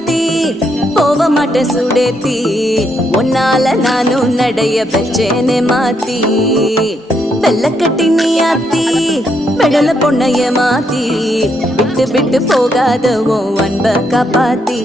அத்தி போக மாட்டேன் சுடேத்தி உன்னால நானும் நடைய வச்சேனே மாத்தி வெள்ளக்கட்டி நீ அத்தி பெடல பொண்ணைய மாத்தி விட்டு விட்டு போகாத உன் அன்ப காப்பாத்தி